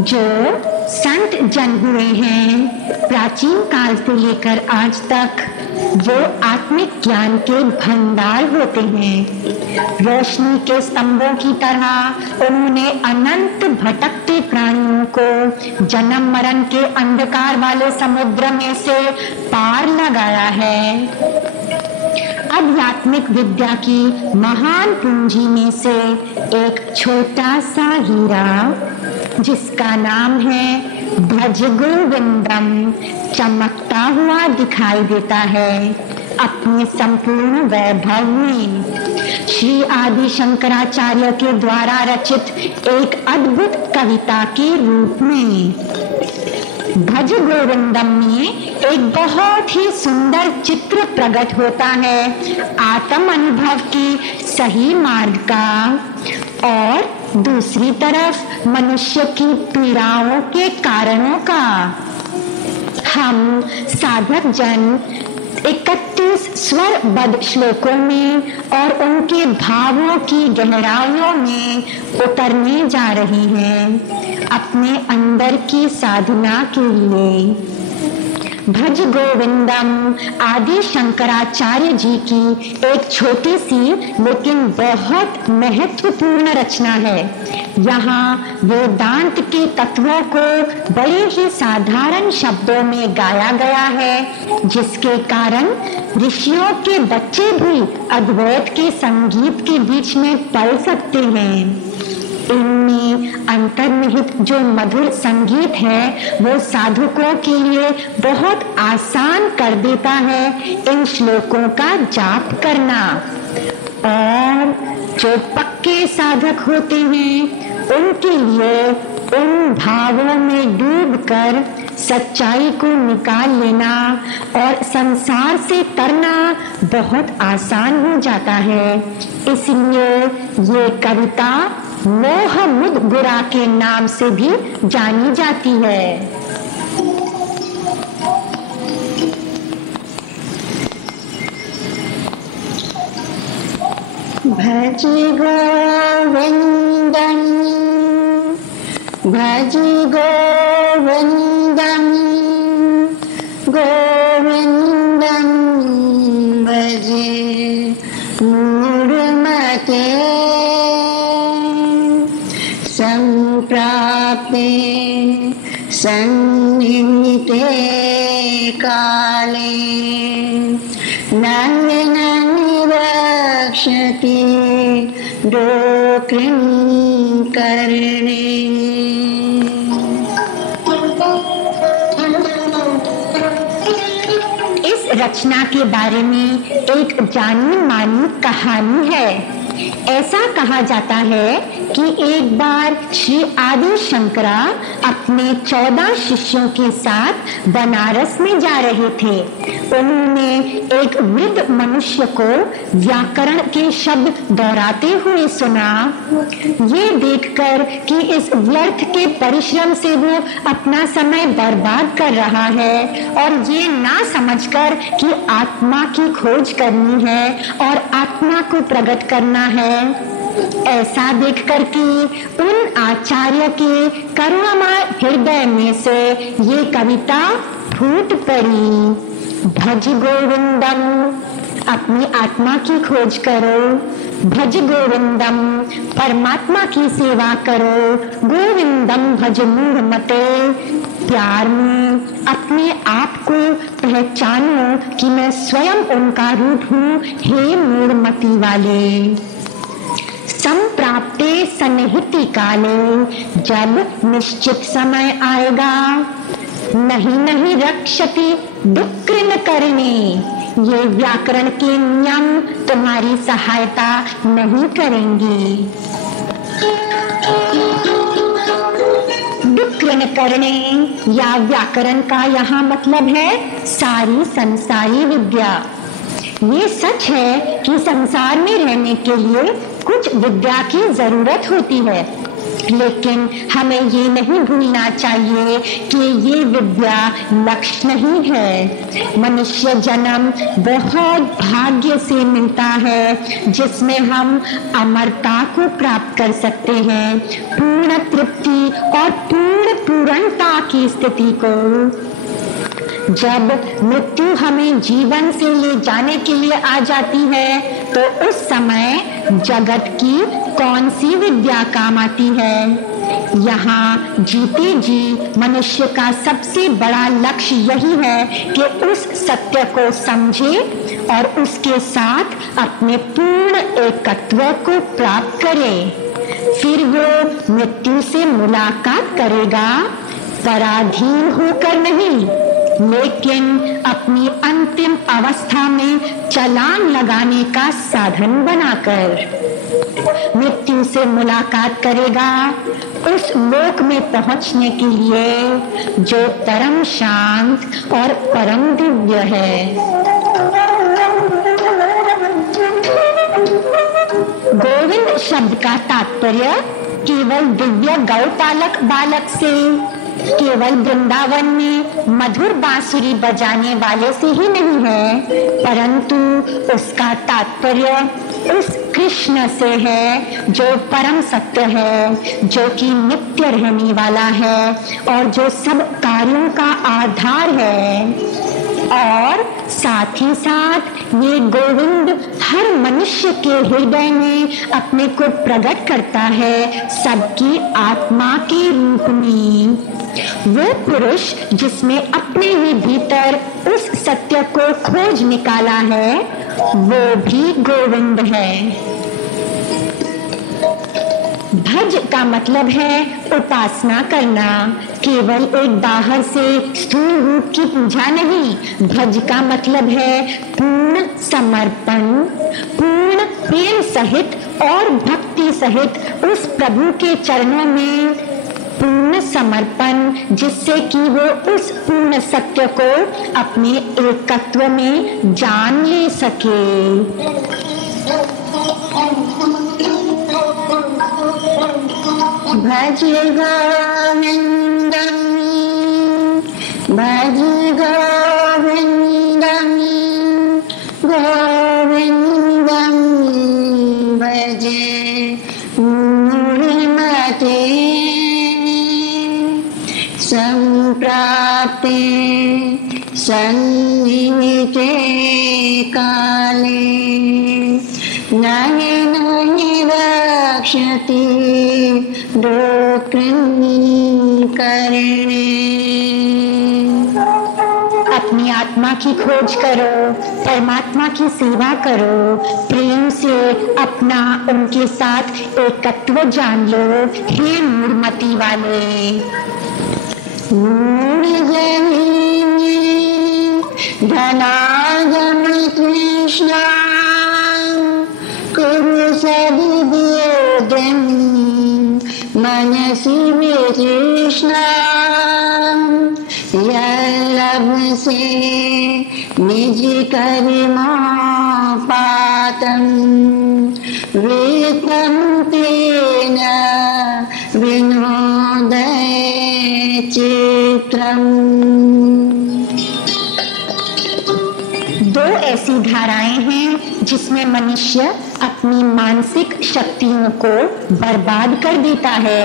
जो संत जन हुए हैं प्राचीन काल से लेकर आज तक, वो आत्मिक ज्ञान के भंडार होते हैं। रोशनी के स्तंभों की तरह उन्होंने अनंत भटकते प्राणियों को जन्म मरण के अंधकार वाले समुद्र में से पार लगाया है। आध्यात्मिक विद्या की महान पूंजी में से एक छोटा सा हीरा, जिसका नाम है भज गोविंदम, चमकता हुआ दिखाई देता है अपने संपूर्ण वैभव में। श्री आदि शंकराचार्य के द्वारा रचित एक अद्भुत कविता के रूप में भज गोविंदम में एक बहुत ही सुंदर चित्र प्रकट होता है आत्म अनुभव की सही मार्ग का, और दूसरी तरफ मनुष्य की पीड़ाओं के कारणों का। हम साधक जन 31 स्वरबद्ध श्लोकों में और उनके भावों की गहराइयों में उतरने जा रही हैं अपने अंदर की साधना के लिए। भज गोविंदम आदि शंकराचार्य जी की एक छोटी सी लेकिन बहुत महत्वपूर्ण रचना है। यहाँ वेदांत के तत्वों को बड़े ही साधारण शब्दों में गाया गया है, जिसके कारण ऋषियों के बच्चे भी अद्वैत के संगीत के बीच में पल सकते हैं। इनमें अंतर्निहित जो मधुर संगीत है वो साधकों के लिए बहुत आसान कर देता है इन श्लोकों का जाप करना, और जो पक्के साधक होते हैं उनके लिए उन भावों में डूबकर सच्चाई को निकाल लेना और संसार से तरना बहुत आसान हो जाता है। इसलिए ये कविता मोह मुद्गुरा के नाम से भी जानी जाती है। भज गोविंदम, भज गोविंदम, गोविंदम भज मूढ़मते, संप्राप्ते सन्निहिते काले, नन्द रक्षति डोकृं कर्णे। इस रचना के बारे में एक जानी मानी कहानी है। ऐसा कहा जाता है कि एक बार श्री आदि शंकरा अपने 14 शिष्यों के साथ बनारस में जा रहे थे। उन्होंने एक वृद्ध मनुष्य को व्याकरण के शब्द दोहराते हुए सुना। ये देखकर कि इस व्यर्थ के परिश्रम से वो अपना समय बर्बाद कर रहा है और ये ना समझकर कि आत्मा की खोज करनी है और आत्मा को प्रकट करना है, ऐसा देखकर कि उन आचार्य के करुणामय हृदय में से ये कविता फूट पड़ी। भज गोविंदम, अपनी आत्मा की खोज करो। भज गोविंदम, परमात्मा की सेवा करो। गोविंदम भज मूढ़मते, प्यार में अपने आप को पहचानो कि मैं स्वयं उनका रूप हूँ। हे मूढ़मती वाले, संप्राप्ते सन्निहिते काले, जब निश्चित समय आएगा, नहीं रक्षति डुक्र करने, ये व्याकरण के नियम तुम्हारी सहायता नहीं करेंगे। डुक्र करने या व्याकरण का यहाँ मतलब है सारी संसारी विद्या। ये सच है कि संसार में रहने के लिए कुछ विद्या की जरूरत होती है, लेकिन हमें ये नहीं भूलना चाहिए कि ये विद्या लक्ष्य नहीं है। मनुष्य जन्म बहुत भाग्य से मिलता है जिसमें हम अमरता को प्राप्त कर सकते हैं, पूर्ण तृप्ति और पूर्ण पूर्णता की स्थिति को। जब मृत्यु हमें जीवन से ले जाने के लिए आ जाती है तो उस समय जगत की कौन सी विद्या काम आती है? यहाँ जीते जी मनुष्य का सबसे बड़ा लक्ष्य यही है कि उस सत्य को समझे और उसके साथ अपने पूर्ण एकत्व को प्राप्त करे। फिर वो मृत्यु से मुलाकात करेगा, पराधीन होकर नहीं, लेकिन अपनी अंतिम अवस्था में छलांग लगाने का साधन बनाकर मृत्यु से मुलाकात करेगा, उस लोक में पहुंचने के लिए जो परम शांत और परम दिव्य है। गोविंद शब्द का तात्पर्य केवल दिव्य गौपालक बालक से, केवल वृंदावन में मधुर बांसुरी बजाने वाले से ही नहीं है, परंतु उसका तात्पर्य उस कृष्ण से है जो परम सत्य है, जो कि नित्य रहने वाला है और जो सब कार्यों का आधार है। और साथ ही साथ ये गोविंद हर मनुष्य के हृदय में अपने को प्रकट करता है, सबकी आत्मा के रूप में। वो पुरुष जिसने अपने ही भीतर उस सत्य को खोज निकाला है, वो भी गोविंद है। भज का मतलब है उपासना करना, केवल एक बाहर से स्थूल रूप की पूजा नहीं। भज का मतलब है पूर्ण समर्पण, पूर्ण प्रेम सहित और भक्ति सहित उस प्रभु के चरणों में पूर्ण समर्पण, जिससे कि वो उस पूर्ण सत्य को अपने एकत्व में जान ले सके। भज गोविंदम, भज गोविंदम, गोविंदम भज मूढ़मते संप्राप्ते सन्निहिते काले नहि नहि रक्षति करणे। अपनी आत्मा की खोज करो, परमात्मा की सेवा करो, प्रेम से अपना उनके साथ एकत्व जान लो। हे मूढ़मति वाले, धनागम कृष्ण कुरु सद्योगं मनसि में कृष्ण यल्लभ से निज कर्मोपातं वित्तं तेन विनोदय चित्रम्। दो ऐसी धाराएं हैं जिसमें मनुष्य अपनी मानसिक शक्तियों को बर्बाद कर देता है।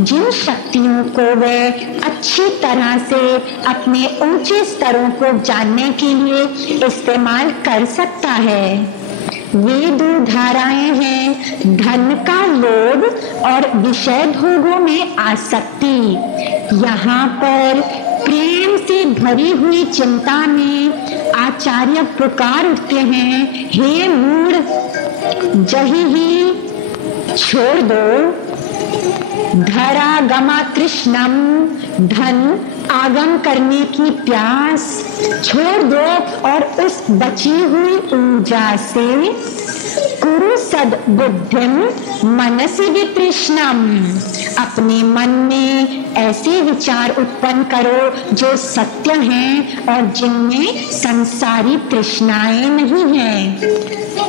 जिन शक्तियों को वह अच्छी तरह से अपने ऊंचे स्तरों को जानने के लिए इस्तेमाल कर सकता है, वे दो धाराएं हैं धन का लोभ और विषय भोगों में आसक्ति। यहाँ पर प्रेम से भरी हुई चिंता में आचार्य पुकार उठते हैं, हे मूढ़, जही ही छोड़ दो धरा गमा कृष्णम, धन आगम करने की प्यास छोड़ दो और उस बची हुई ऊर्जा से कुरु सद्बुद्धिम मनसि वितृष्णम, अपने मन में ऐसे विचार उत्पन्न करो जो सत्य हैं और जिनमें संसारी तृष्णाएं नहीं हैं।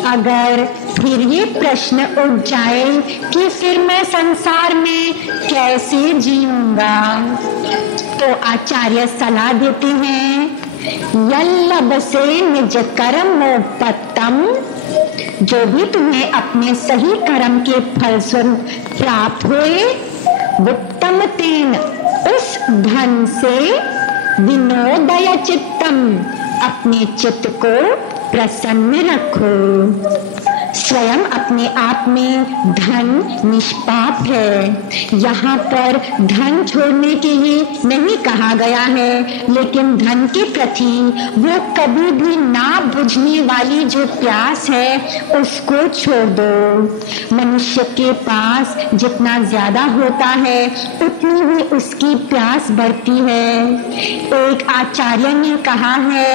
अगर फिर ये प्रश्न उठ जाए कि फिर मैं संसार में कैसे जीऊंगा, तो आचार्य सलाह देते हैं, यल्लभ से निज कर्मोपत्तम, जो भी तुम्हें अपने सही कर्म के फलस्वरूप प्राप्त हुए, उत्तम तेन, उस धन से विनोदय चित्तम, अपने चित्त को प्रसन्न रखो। स्वयं अपने आप में धन निष्पाप है। यहाँ पर धन छोड़ने के लिए नहीं कहा गया है, लेकिन धन के प्रति वो कभी भी ना बुझने वाली जो प्यास है उसको छोड़ दो। मनुष्य के पास जितना ज्यादा होता है उतनी ही उसकी प्यास बढ़ती है। एक आचार्य ने कहा है,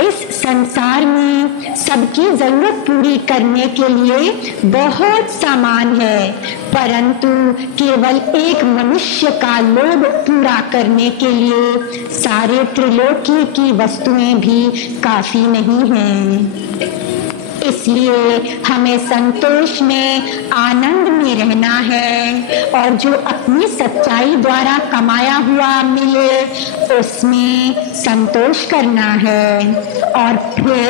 इस संसार में सबकी जरूरत पूरी करने के लिए बहुत सामान है, परंतु केवल एक मनुष्य का लोभ पूरा करने के लिए सारे त्रिलोकी की वस्तुएं भी काफी नहीं हैं। इसलिए हमें संतोष में, आनंद में रहना है और जो अपनी सच्चाई द्वारा कमाया हुआ मिले उसमें संतोष करना है। और फिर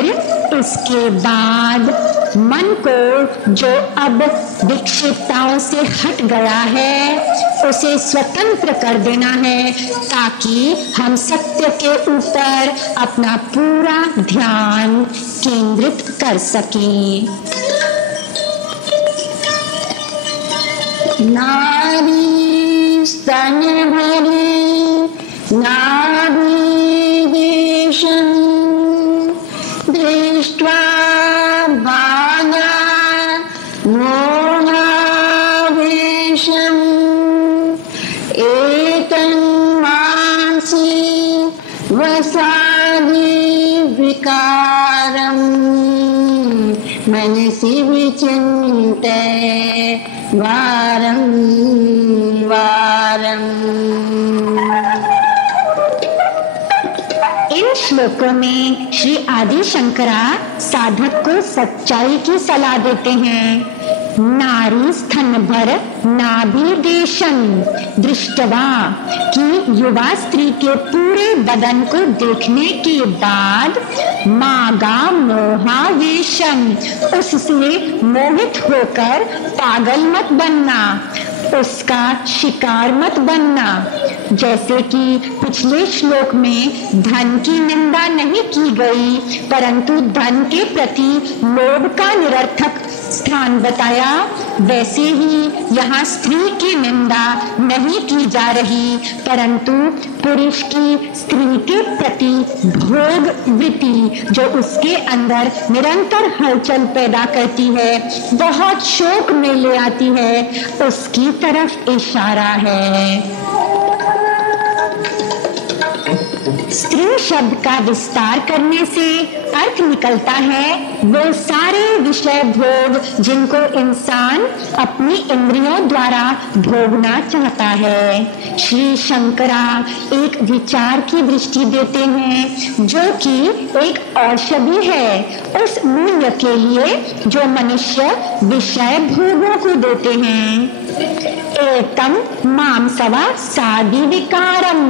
इसके बाद मन को जो अब विक्षिप्तताओं से हट गया है उसे स्वतंत्र कर देना है, ताकि हम सत्य के ऊपर अपना पूरा ध्यान केंद्रित कर सकें। नारी स्तन भरी नाभि देशं दृष्ट्वा बाला मोहावेशम् एतन्मानसि वसादि विकारम् मनसि विचिन्त्य वारं वारम्। इन श्लोकों में श्री आदि शंकरा साधक को सच्चाई की सलाह देते हैं। नारी स्तन भर नाभि देशं दृष्टवा, कि युवा स्त्री के पूरे बदन को देखने के बाद मागा मोहावेशम, उससे मोहित होकर पागल मत बनना, उसका शिकार मत बनना। जैसे कि पिछले श्लोक में धन की निंदा नहीं की गई, परंतु धन के प्रति लोभ का निरर्थक स्थान बताया, वैसे ही यहाँ स्त्री की निंदा नहीं की जा रही, परंतु पुरुष की स्त्री के प्रति भोग वृत्ति जो उसके अंदर निरंतर हलचल पैदा करती है, बहुत शोक में ले आती है, उसकी तरफ इशारा है। स्त्री शब्द का विस्तार करने से अर्थ निकलता है वो सारे विषय भोग जिनको इंसान अपनी इंद्रियों द्वारा भोगना चाहता है। श्री शंकरा एक विचार की दृष्टि देते हैं जो कि एक औषधि है उस मूल्य के लिए जो मनुष्य विषय भोगों को देते हैं। एतम मांसवा सादि विकारम,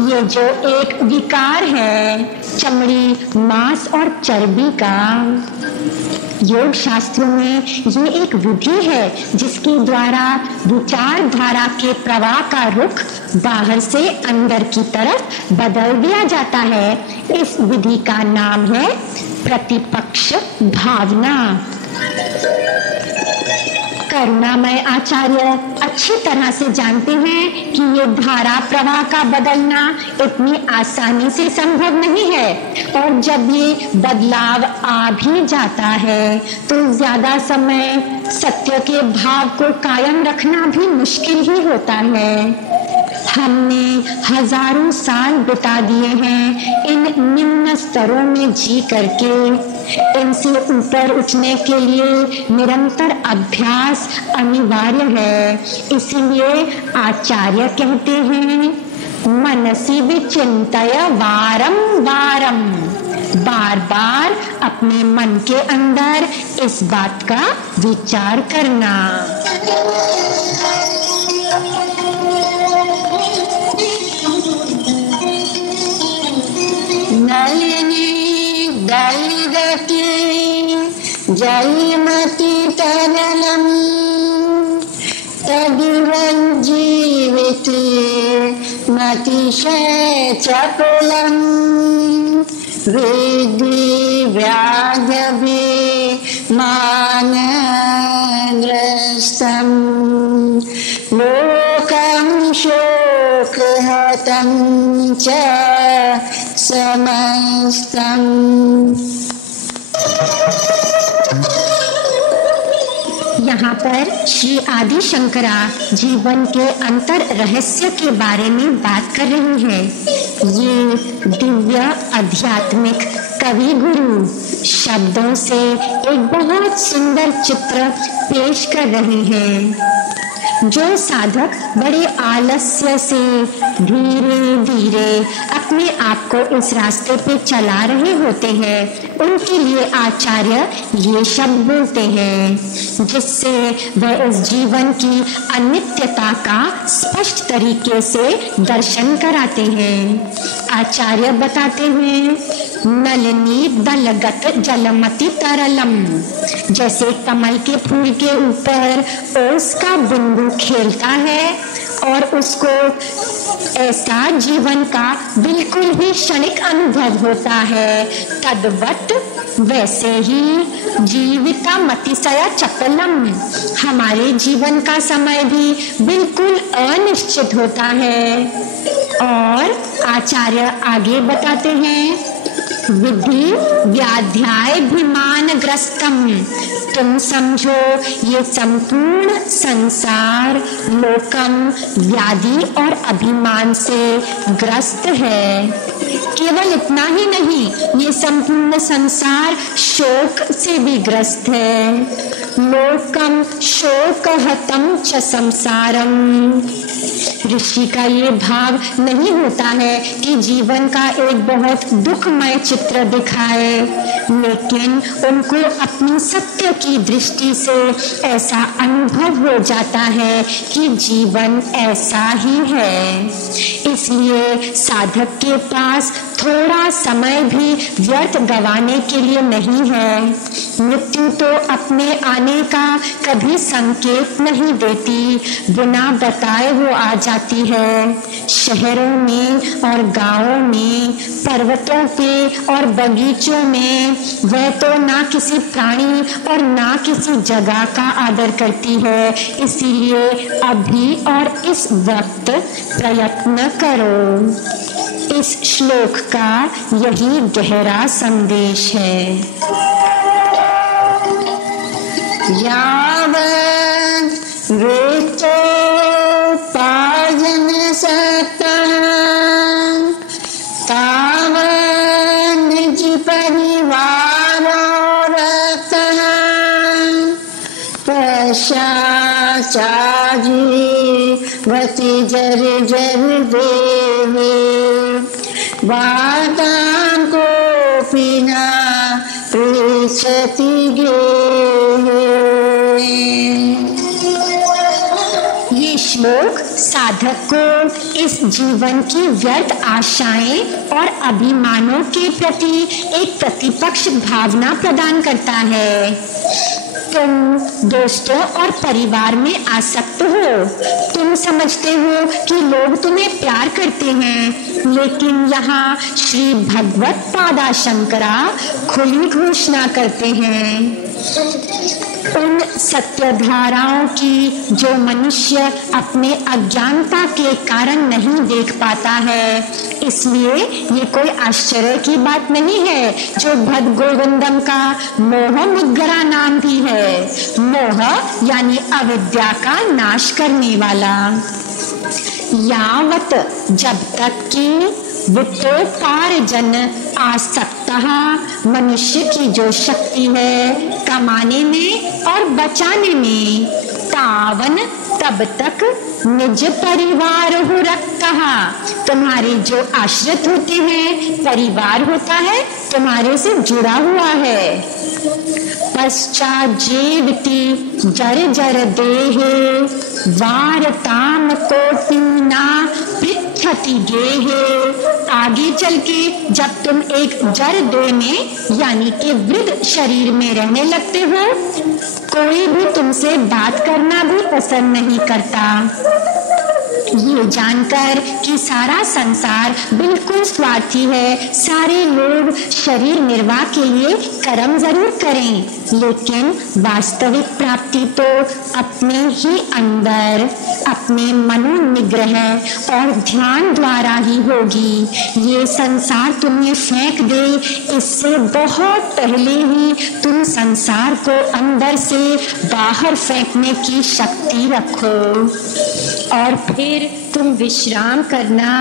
ये जो एक विकार है चमड़ी, मांस और चर्बी का, योग शास्त्रों में ये एक विधि है जिसके द्वारा विचारधारा के प्रवाह का रुख बाहर से अंदर की तरफ बदल दिया जाता है। इस विधि का नाम है प्रतिपक्ष भावना। करुणामय आचार्य अच्छी तरह से जानते हैं कि ये धारा प्रवाह का बदलना इतनी आसानी से संभव नहीं है, और जब ये बदलाव आ भी जाता है तो ज्यादा समय सत्य के भाव को कायम रखना भी मुश्किल ही होता है। हमने हजारों साल बिता दिए हैं इन निम्न स्तरों में जी करके। इनसे ऊपर उठने के लिए निरंतर अभ्यास अनिवार्य है। इसीलिए आचार्य कहते हैं मनसि विचिंतय वारम वारम, बार बार अपने मन के अंदर इस बात का विचार करना। नलिनी दलिदति जयमति तरलम तदिवज्जीविते मतिशय चपलम वेदी व्याधवे मानग्रस्तम लोकं शोकहतं च समस्तम। यहाँ पर श्री आदि शंकरा जीवन के अंतर रहस्य के बारे में बात कर रही है। ये दिव्य आध्यात्मिक कवि गुरु शब्दों से एक बहुत सुंदर चित्र पेश कर रहे हैं। जो साधक बड़े आलस्य से धीरे धीरे अपने आप को इस रास्ते पे चला रहे होते हैं, उनके लिए आचार्य ये शब्द बोलते हैं, जिससे वह इस जीवन की अनित्यता का स्पष्ट तरीके से दर्शन कराते हैं। आचार्य बताते हैं, नलिनी दलगत जलमति तरलम, जैसे कमल के फूल के ऊपर ओस का बिंदु खेलता है और उसको ऐसा जीवन का बिल्कुल ही क्षणिक अनुभव होता है, तद्वत वैसे ही जीविका मतिशय चपलम, हमारे जीवन का समय भी बिल्कुल अनिश्चित होता है। और आचार्य आगे बताते हैं, विधि व्याध्याभिमान ग्रस्तम, तुम समझो ये संपूर्ण संसार लोकम व्याधि और अभिमान से ग्रस्त है। केवल इतना ही नहीं, ये संपूर्ण संसार शोक से भी ग्रस्त है। लोकम शोकहतम च संसारम, ऋषि का ये भाव नहीं होता है कि जीवन का एक बहुत दुखमय चित्र दिखाए, लेकिन उनको अपनी सत्य की दृष्टि से ऐसा अनुभव हो जाता है कि जीवन ऐसा ही है। इसलिए साधक के पास थोड़ा समय भी व्यर्थ गंवाने के लिए नहीं है। मृत्यु तो अपने आने का कभी संकेत नहीं देती, बिना बताए वो आ जाती है। शहरों में और गांवों में, पर्वतों पे और बगीचों में वह तो ना किसी प्राणी और ना किसी जगह का आदर करती है। इसीलिए अभी और इस वक्त प्रयत्न करो। इस श्लोक का यही गहरा संदेश है। यावत् वेत्तोपार्जन सतः तावत् निज परिवारो रतः पश्चाच्चाजीवति जर्जर देवे वादां कोऽपि न पृच्छति ये श्लोक साधक को इस जीवन की व्यर्थ आशाएं और अभिमानों के प्रति एक प्रतिपक्ष भावना प्रदान करता है। तुम दोस्तों और परिवार में आसक्त हो, तुम समझते हो कि लोग तुम्हें प्यार करते हैं, लेकिन यहाँ श्री भगवत पादा शंकरा खुली घोषणा करते हैं, उन सत्य धाराओं की जो मनुष्य अपने अज्ञानता के कारण नहीं देख पाता है। इसलिए ये कोई आश्चर्य की बात नहीं है जो भद गोविंदम का मोह मुद्गरा नाम भी है। मोह यानी अविद्या का नाश करने वाला। यावत जब तक कि वित्तोपार्जन आसक्ता मनुष्य की जो शक्ति है कमाने में और बचाने में, तावन तब तक निज परिवार हो रखा। तुम्हारे जो आश्रित होते हैं, परिवार होता है, तुम्हारे से जुड़ा हुआ है। पश्चात जीवती जर जर देहे, वारताम कोटिना पृच्छति गेहे। आगे चल के जब तुम एक जड़ देह में यानी कि वृद्ध शरीर में रहने लगते हो, कोई भी तुमसे बात करना भी पसंद नहीं करता। ये जानकर कि सारा संसार बिल्कुल स्वार्थी है, सारे लोग शरीर निर्वाह के लिए कर्म जरूर करें, लेकिन वास्तविक प्राप्ति तो अपने ही अंदर अपने मनोनिग्रह और ध्यान द्वारा ही होगी। ये संसार तुम्हें फेंक दे, इससे बहुत पहले ही तुम संसार को अंदर से बाहर फेंकने की शक्ति रखो और फिर तुम विश्राम करना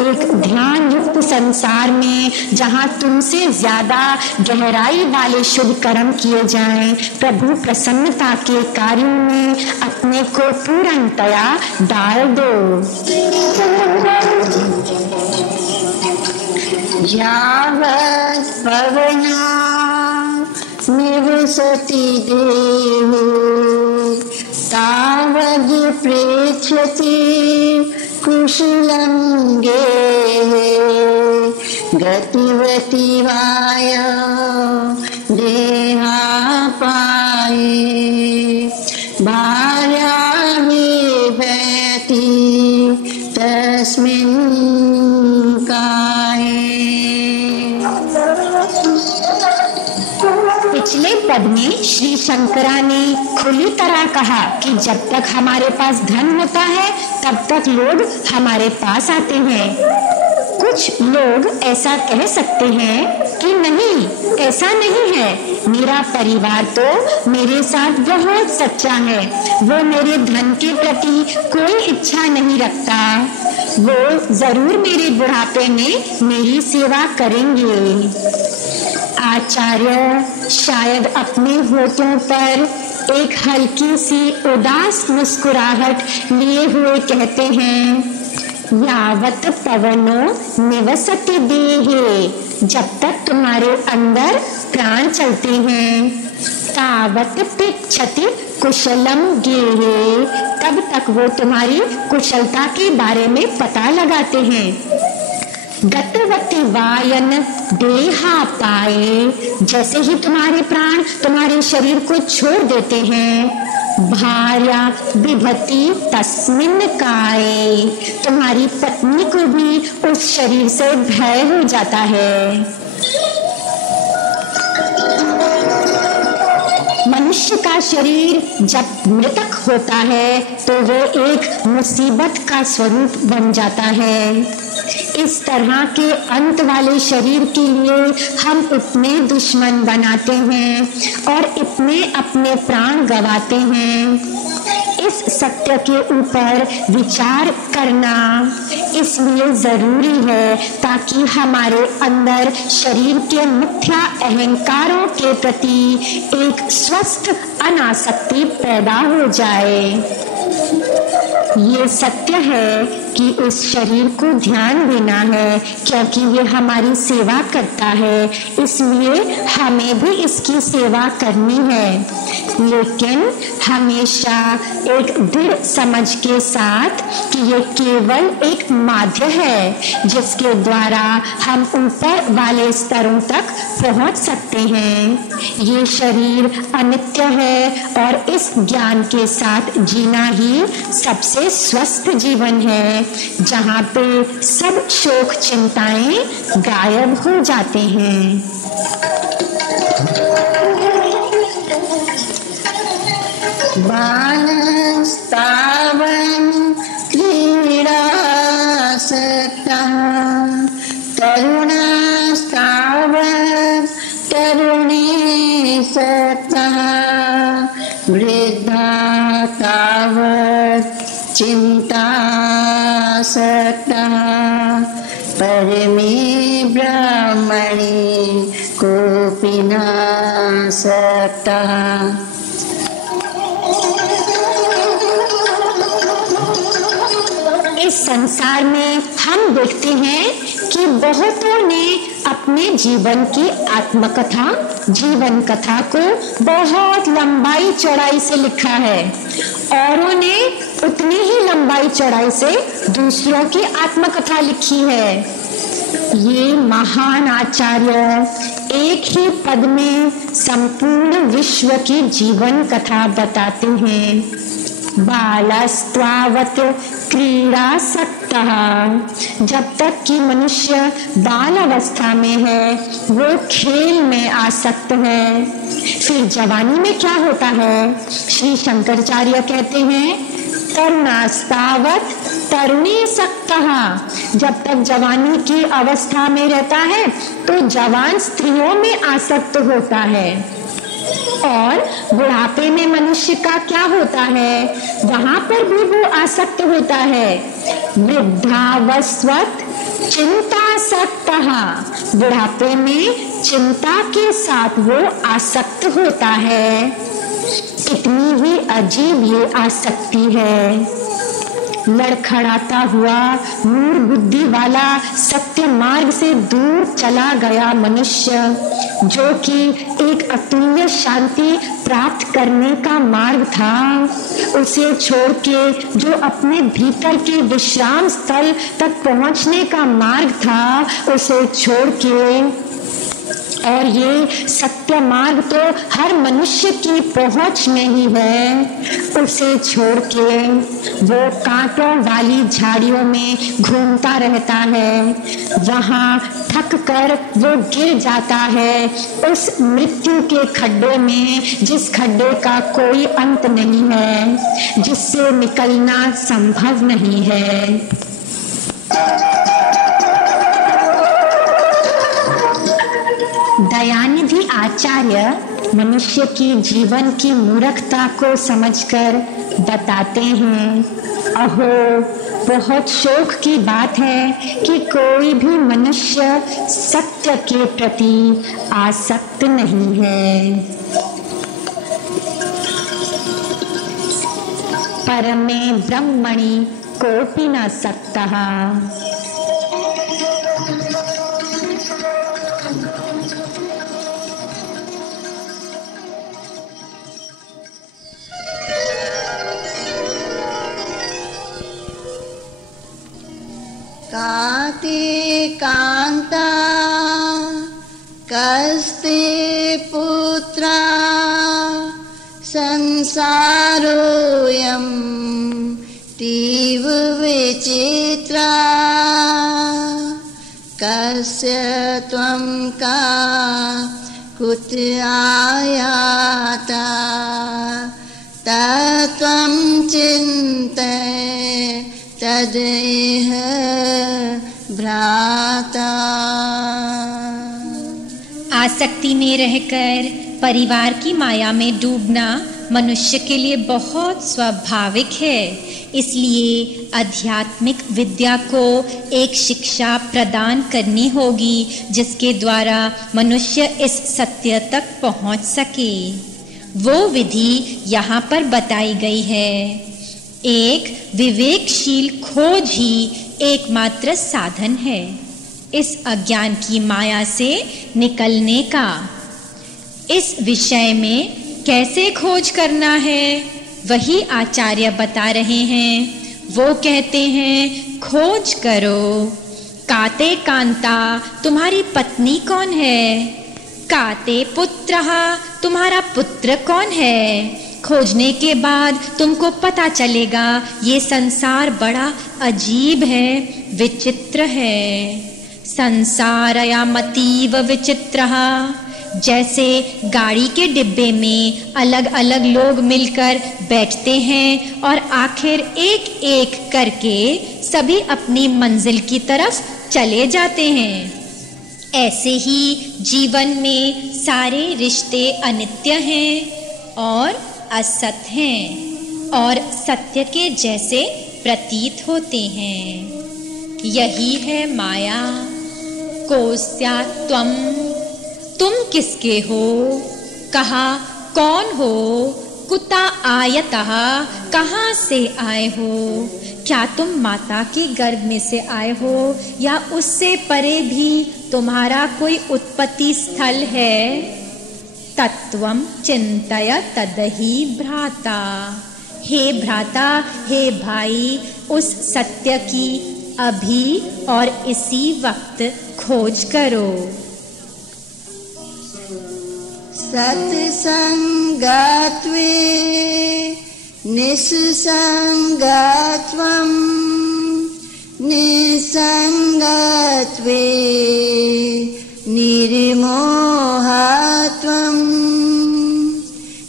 एक ध्यान युक्त संसार में, जहाँ तुमसे ज्यादा गहराई वाले शुभ कर्म किए जाएं। प्रभु प्रसन्नता के कार्यों में अपने को पूर्णतया डाल दो। यावत् पवना निवसति देहे, तावद् पृच्छति कुशलं गेहे। गतिवति वायो देहापाये, भार्या विभेति तस्मिन् काये। पिछले पद में श्री शंकरा ने खुली तरह कहा कि जब तक हमारे पास धन होता है तब तक लोग हमारे पास आते हैं। कुछ लोग ऐसा कह सकते हैं कि नहीं, ऐसा नहीं है, मेरा परिवार तो मेरे साथ बहुत सच्चा है, वो मेरे धन के प्रति कोई इच्छा नहीं रखता, वो जरूर मेरे बुढ़ापे में मेरी सेवा करेंगे। आचार्य शायद अपने होठों पर एक हल्की सी उदास मुस्कुराहट लिए हुए कहते हैं, यावत पवनो निवसति देहे, जब तक तुम्हारे अंदर प्राण चलते हैं, तावत पृच्छति कुशलम गेहे, तब तक वो तुम्हारी कुशलता के बारे में पता लगाते हैं। गतवती वायन देहा पाए, जैसे ही तुम्हारे प्राण तुम्हारे शरीर को छोड़ देते हैं, भार्या विभति तस्मिन् काये, तुम्हारी पत्नी को भी उस शरीर से भय हो जाता है। मनुष्य का शरीर जब मृतक होता है तो वो एक मुसीबत का स्वरूप बन जाता है। इस तरह के अंत वाले शरीर के लिए हम इतने दुश्मन बनाते हैं और इतने अपने प्राण गंवाते हैं। इस सत्य के ऊपर विचार करना इसलिए जरूरी है ताकि हमारे अंदर शरीर के मिथ्या अहंकारों के प्रति एक स्वस्थ अनासक्ति पैदा हो जाए। ये सत्य है कि इस शरीर को ध्यान देना है क्योंकि ये हमारी सेवा करता है, इसलिए हमें भी इसकी सेवा करनी है, लेकिन हमेशा एक दृढ़ समझ के साथ कि ये केवल एक माध्य है जिसके द्वारा हम ऊपर वाले स्तरों तक पहुंच सकते हैं। ये शरीर अनित्य है और इस ज्ञान के साथ जीना ही सबसे स्वस्थ जीवन है, जहाँ पे सब शोक चिंताएं गायब हो जाते हैं। बालस्तावन क्रीडासक्तः, तरुणास्तावत् तरुणीसक्तः, वृद्धा तावत् चिन्तासक्तः, परमे ब्रह्मणि कोऽपि नासक्तः। संसार में हम देखते हैं कि बहुतों ने अपने जीवन की आत्मकथा, जीवन कथा को बहुत लंबाई चौड़ाई से लिखा है। औरों ने उतनी ही लंबाई चौड़ाई से दूसरों की आत्मकथा लिखी है। ये महान आचार्य एक ही पद में संपूर्ण विश्व की जीवन कथा बताते हैं। बालस्त्वावत क्रीडासक्तः, जब तक कि मनुष्य बाल अवस्था में है वो खेल में आसक्त है। फिर जवानी में क्या होता है? श्री शंकराचार्य कहते हैं तरुणास्तावत तरुणी सक्तः, जब तक जवानी की अवस्था में रहता है तो जवान स्त्रियों में आसक्त होता है। और बुढ़ापे में मनुष्य का क्या होता है? वहां पर भी वो आसक्त होता है। वृद्धावस्वत चिंतासक्तः, बुढ़ापे में चिंता के साथ वो आसक्त होता है। कितनी ही अजीब ये आसक्ति है। लड़खड़ाता हुआ मूढ़ बुद्धि वाला सत्य मार्ग से दूर चला गया मनुष्य, जो कि एक अतुल्य शांति प्राप्त करने का मार्ग था, उसे छोड़ के जो अपने भीतर के विश्राम स्थल तक पहुंचने का मार्ग था, उसे छोड़ के, और ये सत्य मार्ग तो हर मनुष्य की पहुंच में ही है, उसे छोड़ के वो कांटों वाली झाड़ियों में घूमता रहता है। वहां थक कर वो गिर जाता है उस मृत्यु के खड्डे में, जिस खड्डे का कोई अंत नहीं है, जिससे निकलना संभव नहीं है। दयानिधि आचार्य मनुष्य की जीवन की मूर्खता को समझकर बताते हैं, अहो बहुत शोक की बात है कि कोई भी मनुष्य सत्य के प्रति आसक्त नहीं है। परमे ब्रह्मणि कोपि न सक्तः, काते कांता कस्ते पुत्रा संसारोऽयं तीव विचित्रा कस्य त्वं का कुत आयाता तत्त्वं चिन्तय तदेह भ्राता। आसक्ति में रहकर परिवार की माया में डूबना मनुष्य के लिए बहुत स्वाभाविक है। इसलिए आध्यात्मिक विद्या को एक शिक्षा प्रदान करनी होगी जिसके द्वारा मनुष्य इस सत्य तक पहुंच सके। वो विधि यहाँ पर बताई गई है। एक विवेकशील खोज ही एकमात्र साधन है इस अज्ञान की माया से निकलने का। इस विषय में कैसे खोज करना है वही आचार्य बता रहे हैं। वो कहते हैं खोज करो। काते कांता, तुम्हारी पत्नी कौन है? काते पुत्रः, तुम्हारा पुत्र कौन है? खोजने के बाद तुमको पता चलेगा ये संसार बड़ा अजीब है, विचित्र है। संसारयामतीव विचित्रः, जैसे गाड़ी के डिब्बे में अलग अलग लोग मिलकर बैठते हैं और आखिर एक एक करके सभी अपनी मंजिल की तरफ चले जाते हैं, ऐसे ही जीवन में सारे रिश्ते अनित्य हैं और असत हैं और सत्य के जैसे प्रतीत होते हैं। यही है माया। कोस्या तुम किसके हो? कहा कौन हो? कुता आयतः, कहाँ से आए हो? क्या तुम माता के गर्भ में से आए हो या उससे परे भी तुम्हारा कोई उत्पत्ति स्थल है? तत्वम चिंतय तदहि भ्राता। हे भ्राता, हे भाई, उस सत्य की अभी और इसी वक्त खोज करो। सत्संगत्वे निस्संगत्वं, निस्संगत्वे निर्मोहत्वं,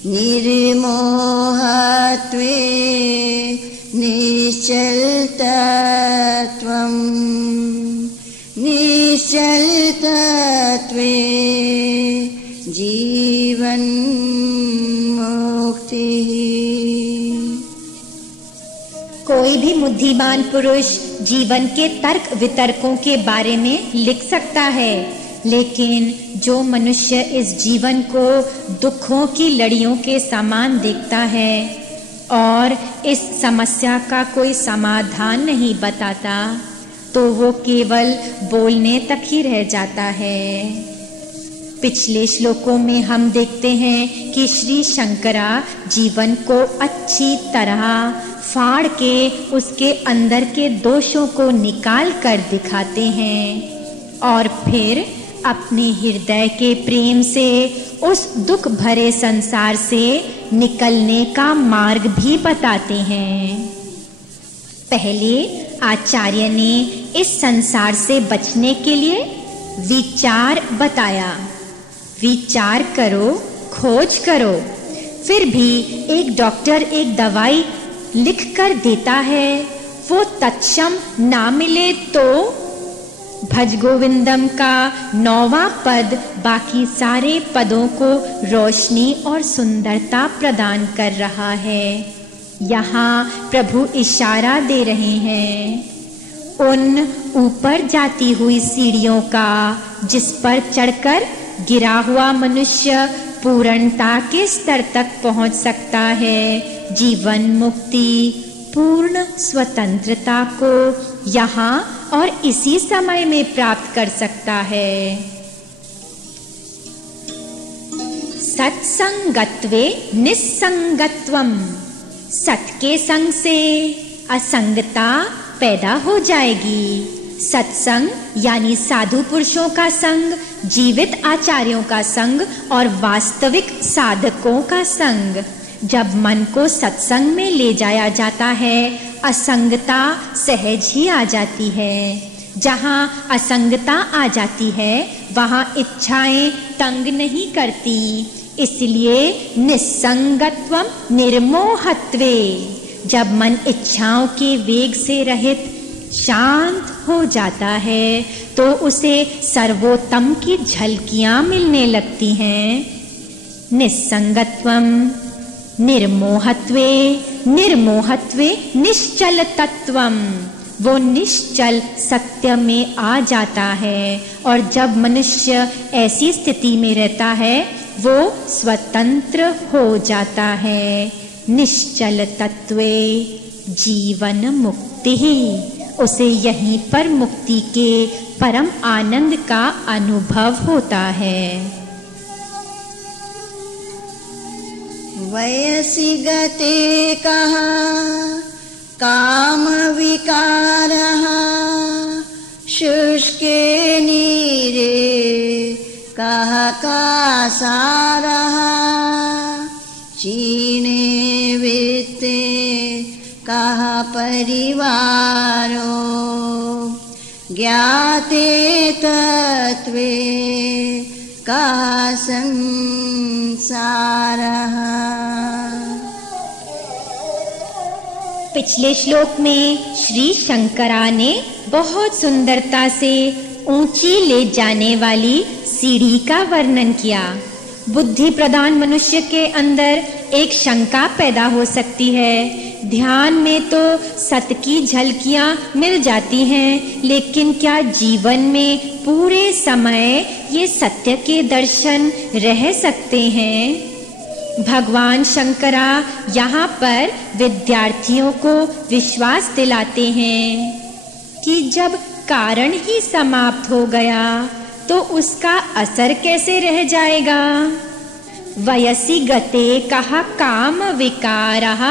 निर्मोहत्वे निश्चलतत्वं, निश्चलतत्वे जीवन मुक्ति। कोई भी बुद्धिमान पुरुष जीवन के तर्क वितर्कों के बारे में लिख सकता है, लेकिन जो मनुष्य इस जीवन को दुखों की लड़ियों के समान देखता है और इस समस्या का कोई समाधान नहीं बताता, तो वो केवल बोलने तक ही रह जाता है। पिछले श्लोकों में हम देखते हैं कि श्री शंकरा जीवन को अच्छी तरह फाड़ के उसके अंदर के दोषों को निकाल कर दिखाते हैं और फिर अपने हृदय के प्रेम से उस दुख भरे संसार से निकलने का मार्ग भी बताते हैं। पहले आचार्य ने इस संसार से बचने के लिए विचार बताया। विचार करो, खोज करो। फिर भी एक डॉक्टर एक दवाई लिख कर देता है, वो तत्क्षण ना मिले तो भज गोविंदम का 9वां पद बाकी सारे पदों को रोशनी और सुंदरता प्रदान कर रहा है। यहाँ प्रभु इशारा दे रहे हैं उन ऊपर जाती हुई सीढ़ियों का, जिस पर चढ़कर गिरा हुआ मनुष्य पूर्णता के स्तर तक पहुंच सकता है। जीवन मुक्ति, पूर्ण स्वतंत्रता को यहाँ और इसी समय में प्राप्त कर सकता है। सत्संगत्वे निस्संगत्वम, सत के संग से असंगता पैदा हो जाएगी। सत्संग यानी साधु पुरुषों का संग, जीवित आचार्यों का संग और वास्तविक साधकों का संग। जब मन को सत्संग में ले जाया जाता है, असंगता सहज ही आ जाती है। जहाँ असंगता आ जाती है, वहाँ इच्छाएं तंग नहीं करती। इसलिए निस्संगत्वम निर्मोहत्वे, जब मन इच्छाओं के वेग से रहित शांत हो जाता है, तो उसे सर्वोत्तम की झलकियां मिलने लगती हैं। निस्संगत्वम निर्मोहत्वे, निर्मोहत्वे निश्चल तत्वम, वो निश्चल सत्य में आ जाता है। और जब मनुष्य ऐसी स्थिति में रहता है, वो स्वतंत्र हो जाता है। निश्चल तत्वे जीवन मुक्ति, उसे यहीं पर मुक्ति के परम आनंद का अनुभव होता है। वयसि गते कः काम विकारः, शुष्के नीरे कः कासारः, क्षीणे वित्ते कः परिवारो, ज्ञाते तत्वे कः संसारः। पिछले श्लोक में श्री शंकरा ने बहुत सुंदरता से ऊंची ले जाने वाली सीढ़ी का वर्णन किया। बुद्धि प्रधान मनुष्य के अंदर एक शंका पैदा हो सकती है। ध्यान में तो सत की झलकियां मिल जाती हैं, लेकिन क्या जीवन में पूरे समय ये सत्य के दर्शन रह सकते हैं? भगवान शंकरा यहाँ पर विद्यार्थियों को विश्वास दिलाते हैं कि जब कारण ही समाप्त हो गया तो उसका असर कैसे रह जाएगा। वयसी गते कहा काम विकारः,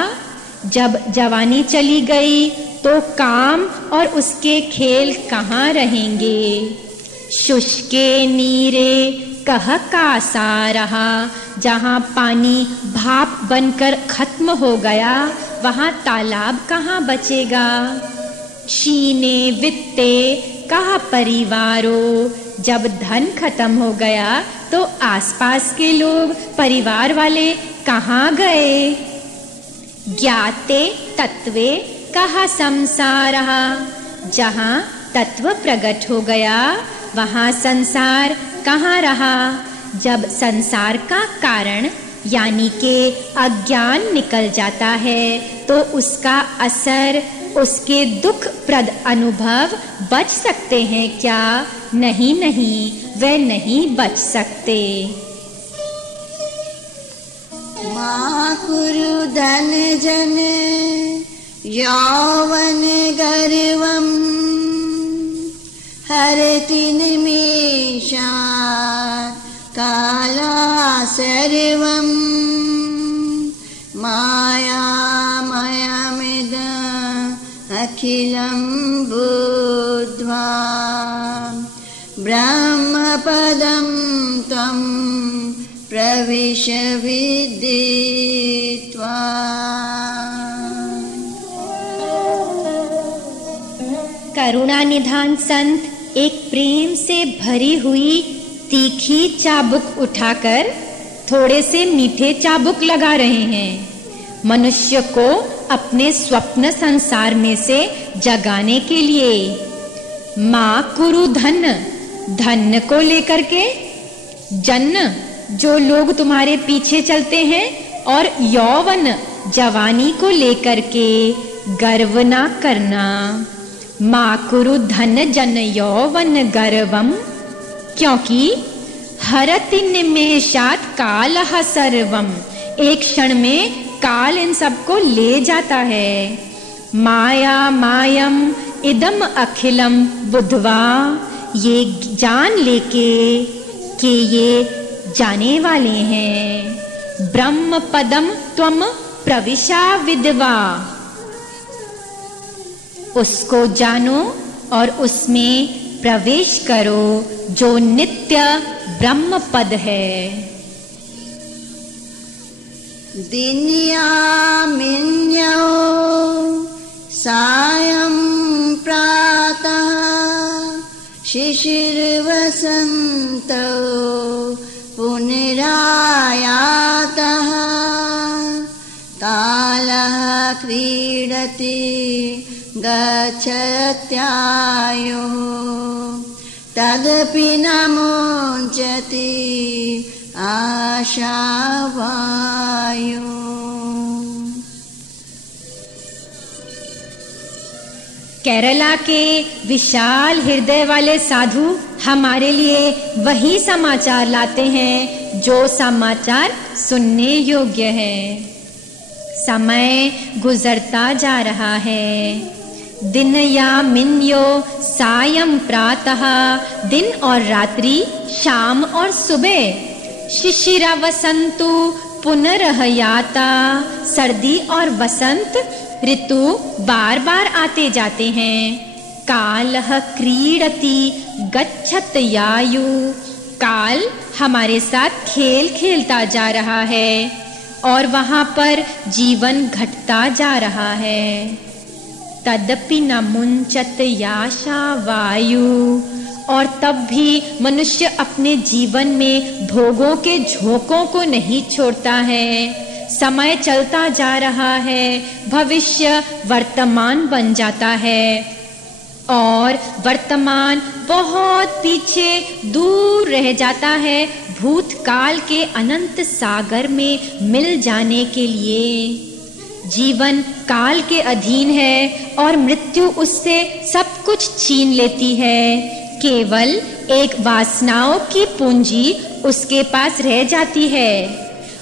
जब जवानी चली गई तो काम और उसके खेल कहाँ रहेंगे। शुष्के नीरे कह का सारः, जहाँ पानी भाप बनकर खत्म हो गया वहाँ तालाब कहाँ बचेगा। शीने वित्ते कहा परिवारो, जब धन खत्म हो गया तो आसपास के लोग परिवार वाले कहाँ गए। ज्ञाते तत्वे कहा संसारः, जहाँ तत्व प्रकट हो गया वहाँ संसार कहाँ रहा। जब संसार का कारण यानी के अज्ञान निकल जाता है तो उसका असर, उसके दुख प्रद अनुभव बच सकते हैं क्या। नहीं नहीं, वे नहीं बच सकते। मा कुरु धन जन यौवन गर्वम्, हरति निमेषात् काला सर्वम्। मायामयमिदम् अखिलं बुद्ध्वा, ब्रह्मपदं त्वं प्रविश विदित्वा। करुणा निधान संत एक प्रेम से भरी हुई तीखी चाबुक उठाकर थोड़े से मीठे चाबुक लगा रहे हैं, मनुष्य को अपने स्वप्न संसार में से जगाने के लिए। माँ कुरु धन, धन को लेकर के, जन जो लोग तुम्हारे पीछे चलते हैं, और यौवन जवानी को लेकर के गर्व ना करना। माँ कुरु धन जन यौवन गर्वम, क्योंकि हरति निमेषात् कालः सर्वम, एक क्षण में काल इन सबको ले जाता है। माया मायम इदम अखिलम बुद्ध्वा, ये जान लेके कि ये जाने वाले हैं। ब्रह्म पदम त्वम प्रविशा विद्वा, उसको जानो और उसमें प्रवेश करो जो नित्य ब्रह्म पद है। दिन्यामिन्यो सायं प्रातः, शिशिरवसन्तो पुनरायातः। कालः क्रीडति गच्छत्यायो, तदपि न मुञ्चति आशावायो। केरला के विशाल हृदय वाले साधु हमारे लिए वही समाचार लाते हैं जो समाचार सुनने योग्य है। समय गुजरता जा रहा है। दिन या मिन्यो सायं प्रातः, दिन और रात्रि, शाम और सुबह। शिशिरा वसंतु पुनर्हयाता, सर्दी और वसंत ऋतु बार बार आते जाते हैं। कालः क्रीडति गच्छत यायु, काल हमारे साथ खेल खेलता जा रहा है और वहां पर जीवन घटता जा रहा है। तदपि न मुंचत याशा वायु, और तब भी मनुष्य अपने जीवन में भोगों के झोंकों को नहीं छोड़ता है। समय चलता जा रहा है, भविष्य वर्तमान बन जाता है और वर्तमान बहुत पीछे दूर रह जाता है भूतकाल के अनंत सागर में मिल जाने के लिए। जीवन काल के अधीन है और मृत्यु उससे सब कुछ छीन लेती है। केवल एक वासनाओं की पूंजी उसके पास रह जाती है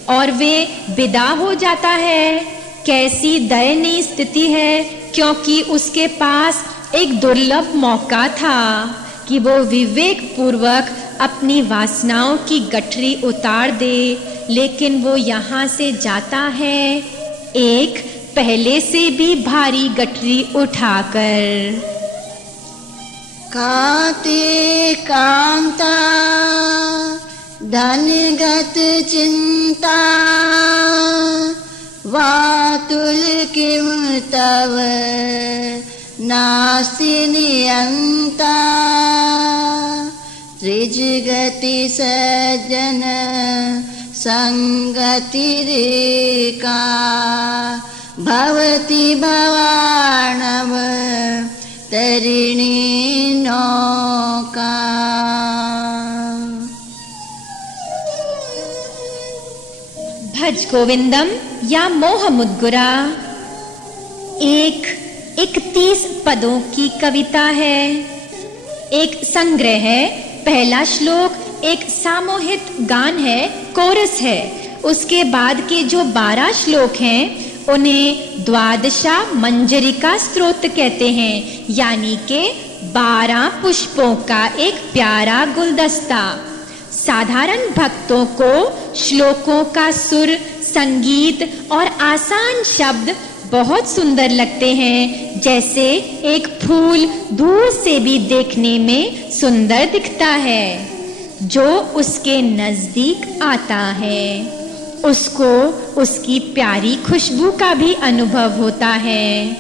और वे विदा हो जाता है। कैसी दयनीय स्थिति है, क्योंकि उसके पास एक दुर्लभ मौका था कि वो विवेक पूर्वक अपनी वासनाओं की गठरी उतार दे, लेकिन वो यहाँ से जाता है एक पहले से भी भारी गठरी उठाकर। काते कांता धनगत चिंता वातुल किम तव नास्ति नियंता त्रिजगति सज्जन संगति रेका भवति भवानव तरिणी नौका। भज गोविंदम या मोह मुद्गुरा एक 31 पदों की कविता है, एक संग्रह है। पहला श्लोक एक सामूहिक गान है, कोरस है। उसके बाद के जो 12 श्लोक हैं उन्हें द्वादशा मंजरिका स्तोत्र कहते हैं, यानी के 12 पुष्पों का एक प्यारा गुलदस्ता। साधारण भक्तों को श्लोकों का सुर, संगीत और आसान शब्द बहुत सुंदर लगते हैं, जैसे एक फूल दूर से भी देखने में सुंदर दिखता है। जो उसके नजदीक आता है उसको उसकी प्यारी खुशबू का भी अनुभव होता है।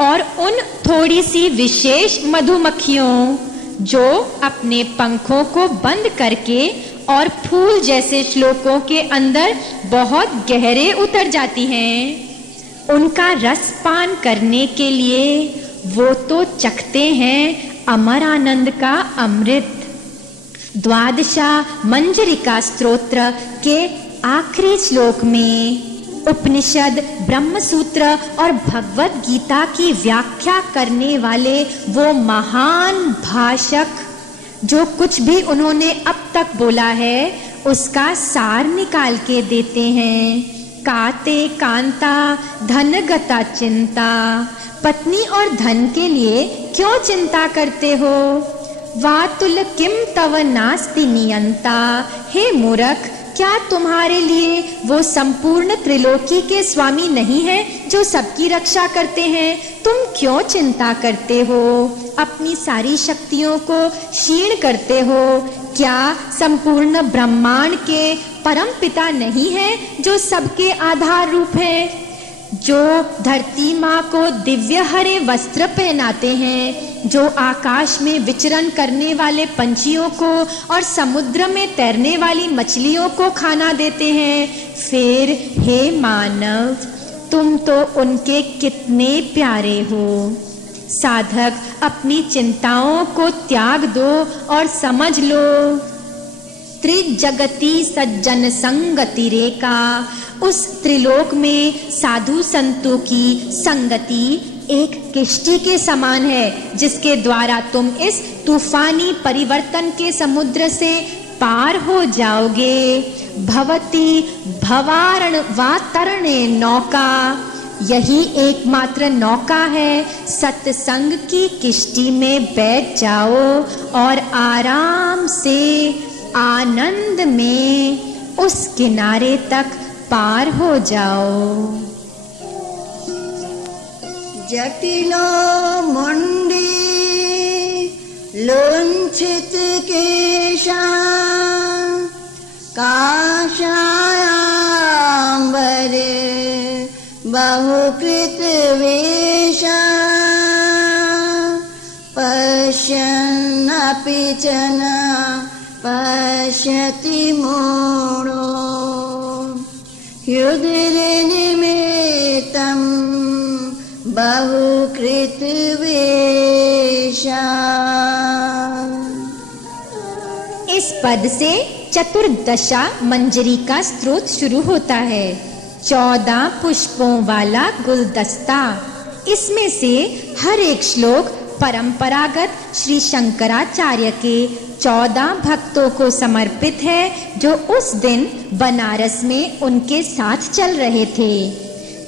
और उन थोड़ी सी विशेष मधुमक्खियों जो अपने पंखों को बंद करके और फूल जैसे श्लोकों के अंदर बहुत गहरे उतर जाती हैं, उनका रस पान करने के लिए वो तो चखते हैं अमर आनंद का अमृत। द्वादशा मंजरिका स्तोत्र के आखिरी श्लोक में उपनिषद, ब्रह्म सूत्र और भगवत गीता की व्याख्या करने वाले वो महान भाषक जो कुछ भी उन्होंने अब तक बोला है उसका सार निकाल के देते हैं। काते कांता धनगता चिंता, पत्नी और धन के लिए क्यों चिंता करते हो? वातुल किम तव नास्ति नियंता, हे मूर्ख, क्या तुम्हारे लिए वो संपूर्ण त्रिलोकी के स्वामी नहीं हैं जो सबकी रक्षा करते हैं? तुम क्यों चिंता करते हो? अपनी सारी शक्तियों को क्षीण करते हो? क्या संपूर्ण ब्रह्मांड के परम पिता नहीं है जो सबके आधार रूप है, जो धरती माँ को दिव्य हरे वस्त्र पहनाते हैं, जो आकाश में विचरण करने वाले पंछियों को और समुद्र में तैरने वाली मछलियों को खाना देते हैं? फिर हे मानव, तुम तो उनके कितने प्यारे हो। साधक अपनी चिंताओं को त्याग दो और समझ लो, त्रिजगति सज्जन संगति रेखा, उस त्रिलोक में साधु संतों की संगति एक किश्ती के समान है, जिसके द्वारा तुम इस तूफानी परिवर्तन के समुद्र से पार हो जाओगे। भवती भवारण वातरणे नौका, यही एकमात्र नौका है। सत्संग की किश्ती में बैठ जाओ और आराम से आनंद में उस किनारे तक पार हो जाओ। जटिलो मुंडी लुंछित केशा, काषायाम्बरे बहुकृत वेशा, पश्यन्नपि च न पश्यति मूढो, युधिरे निमित्तं बहुकृत वेशा। इस पद से चतुर्दशा मंजरी का स्तोत्र शुरू होता है। 14 पुष्पों वाला गुलदस्ता, इसमें से हर एक श्लोक परंपरागत श्री शंकराचार्य के 14 भक्तों को समर्पित है जो उस दिन बनारस में उनके साथ चल रहे थे।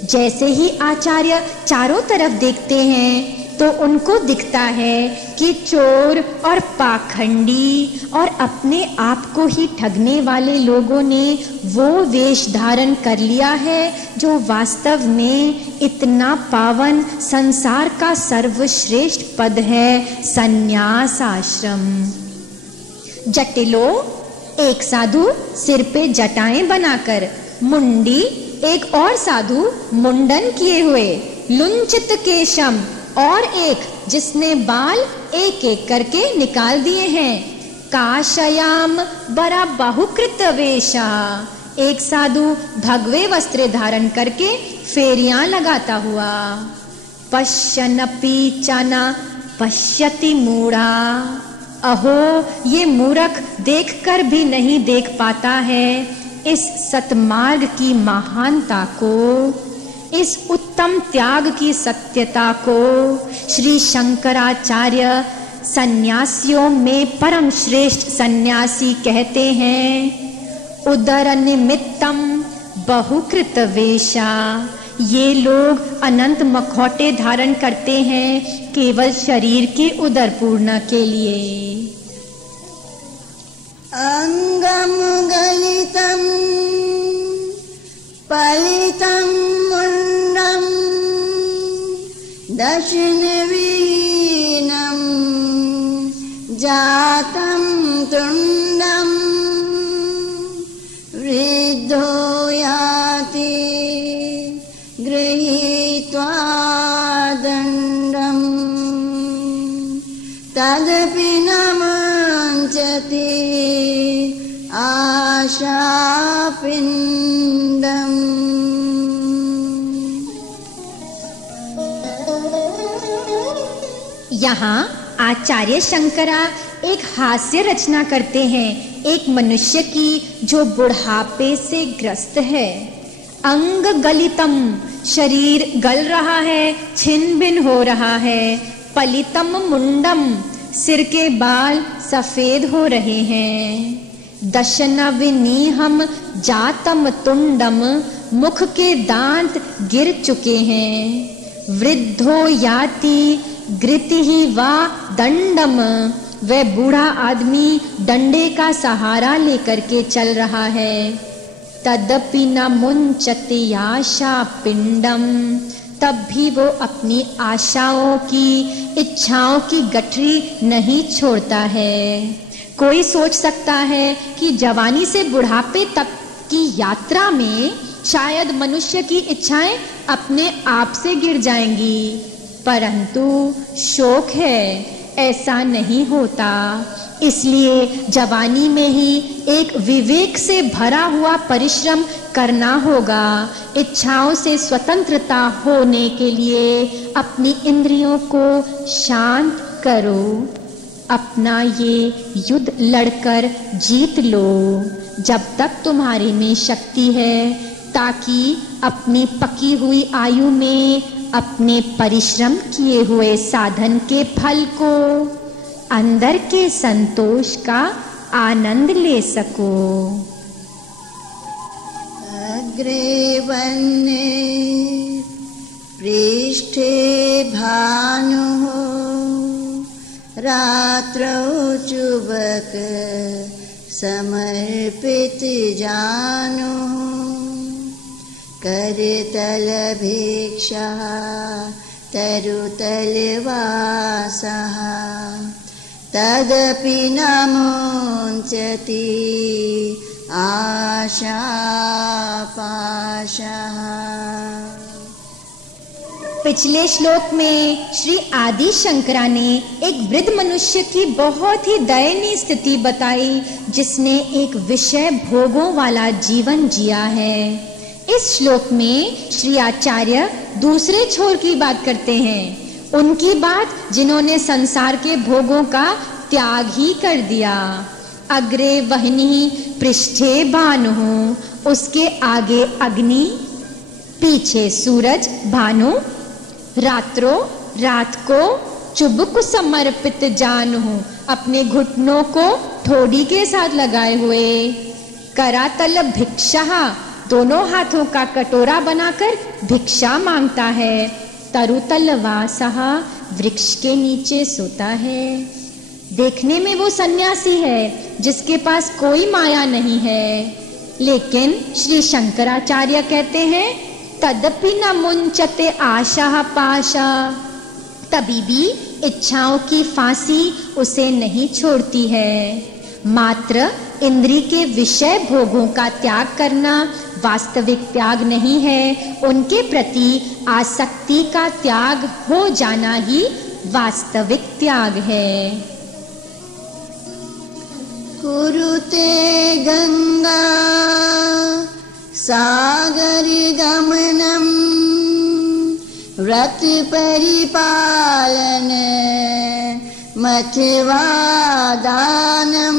जैसे ही आचार्य चारों तरफ देखते हैं तो उनको दिखता है कि चोर और पाखंडी और अपने आप को ही ठगने वाले लोगों ने वो वेश धारण कर लिया है जो वास्तव में इतना पावन संसार का सर्वश्रेष्ठ पद है, संन्यास आश्रम। जटिलो एक साधु सिर पे जटाएं बनाकर, मुंडी एक और साधु मुंडन किए हुए, लुंचित केशम और एक जिसने बाल एक एक करके निकाल दिए हैं, काशयाम बड़ा बहुकृत वेशा एक साधु भगवे वस्त्र धारण करके फेरियां लगाता हुआ, पश्यनपि चना पश्यति मूढ़ा, अहो ये मूर्ख देखकर भी नहीं देख पाता है इस सतमार्ग की महानता को, इस उत्तम त्याग की सत्यता को। श्री शंकराचार्य सन्यासियों में परम श्रेष्ठ सन्यासी कहते हैं, उदर निमित्तम बहुकृत वेशा, ये लोग अनंत मखौटे धारण करते हैं केवल शरीर के उदर पूर्ण के लिए। अंगम गलितम पलितम मुंडम दशनवीनम जातम तुंडम वृद्धो याति गृहीत्वा दंडम तदपि न मुञ्चति आशापिंडम। यहाँ आचार्य शंकरा एक हास्य रचना करते हैं एक मनुष्य की जो बुढ़ापे से ग्रस्त है। अंग गलितम, शरीर गल रहा है, छिन्न भिन्न हो रहा है। पलितम मुंडम, सिर के बाल सफेद हो रहे हैं। दशनविनीहम जातम तुंडम, मुख के दांत गिर चुके हैं। वृद्धो याति गृति ही वा दंडम, वह बूढ़ा आदमी डंडे का सहारा लेकर के चल रहा है। तदपि न मुंचति आशा पिंडम, तब भी वो अपनी आशाओं की, इच्छाओं की गठरी नहीं छोड़ता है। कोई सोच सकता है कि जवानी से बुढ़ापे तक की यात्रा में शायद मनुष्य की इच्छाएं अपने आप से गिर जाएंगी, परंतु शोक है, ऐसा नहीं होता। इसलिए जवानी में ही एक विवेक से भरा हुआ परिश्रम करना होगा। इच्छाओं से स्वतंत्रता होने के लिए अपनी इंद्रियों को शांत करो, अपना ये युद्ध लड़कर जीत लो जब तक तुम्हारे में शक्ति है, ताकि अपनी पकी हुई आयु में अपने परिश्रम किए हुए साधन के फल को, अंदर के संतोष का आनंद ले सको। अग्रे वन्ने पृष्ठे भानुः रात्रौ चुबक समर्पित जानुः करतल भिक्षा तरुतल वासः तदपि न मुञ्चति आशा पाशः। पिछले श्लोक में श्री आदि शंकरा ने एक वृद्ध मनुष्य की बहुत ही दयनीय स्थिति बताई, जिसने एक विषय भोगों वाला जीवन जिया है। इस श्लोक में श्री आचार्य दूसरे छोर की बात करते हैं, उनकी बात जिन्होंने संसार के भोगों का त्याग ही कर दिया। अग्रे वह्नि पृष्ठे भानुः, उसके आगे अग्नि, पीछे सूरज भानु, रात्रो रात को चुबुक समर्पित जानहु, अपने घुटनों को ठोड़ी के साथ लगाए हुए। करातल भिक्षा, दोनों हाथों का कटोरा बनाकर भिक्षा मांगता है। तरुतल वासः, वृक्ष के नीचे सोता है। देखने में वो सन्यासी है जिसके पास कोई माया नहीं है, लेकिन श्री शंकराचार्य कहते हैं तदपि न मुंचते आशा पाशा, तभी भी इच्छाओं की फांसी उसे नहीं छोड़ती है। मात्र इंद्री के विषय भोगों का त्याग करना वास्तविक त्याग नहीं है, उनके प्रति आसक्ति का त्याग हो जाना ही वास्तविक त्याग है। कुरुते गंगा सागरि गमनम, व्रत परिपालन मथवा दानम,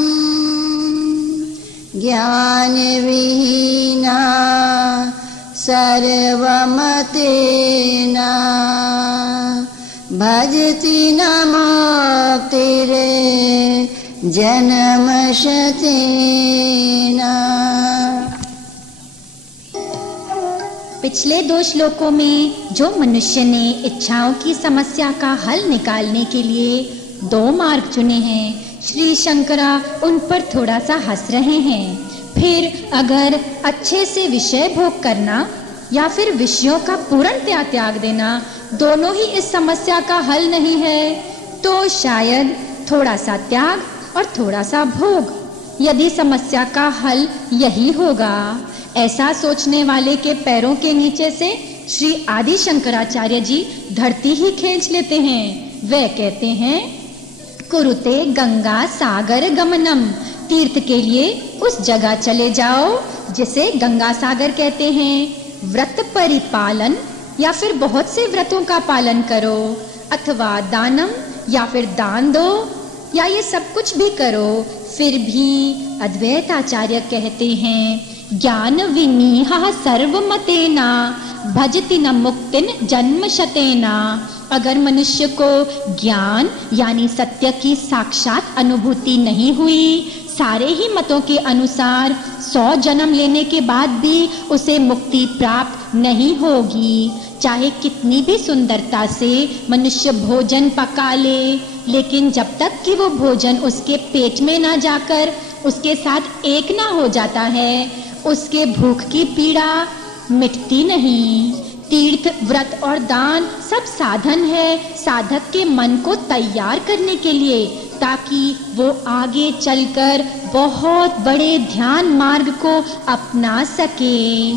ज्ञान विहीना सर्वमतेना, भजति न मुक्तिरे जन्म शतेना। पिछले 2 श्लोकों में जो मनुष्य ने इच्छाओं की समस्या का हल निकालने के लिए 2 मार्ग चुने हैं, श्री शंकरा उन पर थोड़ा सा हंस रहे हैं। फिर अगर अच्छे से विषय भोग करना या फिर विषयों का पूर्ण त्याग देना दोनों ही इस समस्या का हल नहीं है, तो शायद थोड़ा सा त्याग और थोड़ा सा भोग, यदि समस्या का हल यही होगा। ऐसा सोचने वाले के पैरों के नीचे से श्री आदि शंकराचार्य जी धरती ही खींच लेते हैं। वे कहते हैं कुरुते गंगा सागर गमनम, तीर्थ के लिए उस जगह चले जाओ जिसे गंगा सागर कहते हैं। व्रत परिपालन, या फिर बहुत से व्रतों का पालन करो, अथवा दानम, या फिर दान दो, या ये सब कुछ भी करो। फिर भी अद्वैत आचार्य कहते हैं ज्ञान विनीहा सर्वमतेना, भजति न मुक्तिन जन्म शतेना। अगर मनुष्य को ज्ञान यानी सत्य की साक्षात अनुभूति नहीं हुई, सारे ही मतों के अनुसार 100 जन्म लेने के बाद भी उसे मुक्ति प्राप्त नहीं होगी। चाहे कितनी भी सुंदरता से मनुष्य भोजन पका ले, लेकिन जब तक कि वो भोजन उसके पेट में ना जाकर उसके साथ एक ना हो जाता है, उसके भूख की पीड़ा मिटती नहीं। तीर्थ, व्रत और दान सब साधन है साधक के मन को तैयार करने के लिए, ताकि वो आगे चलकर बहुत बड़े ध्यान मार्ग को अपना सके।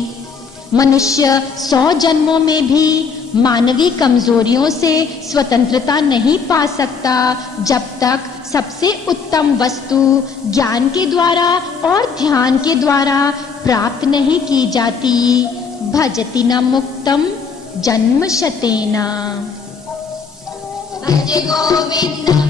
मनुष्य 100 जन्मों में भी मानवीय कमजोरियों से स्वतंत्रता नहीं पा सकता जब तक सबसे उत्तम वस्तु ज्ञान के द्वारा और ध्यान के द्वारा प्राप्त नहीं की जाती। भजति न मुक्तम जन्म शतेना। भज गोविंदा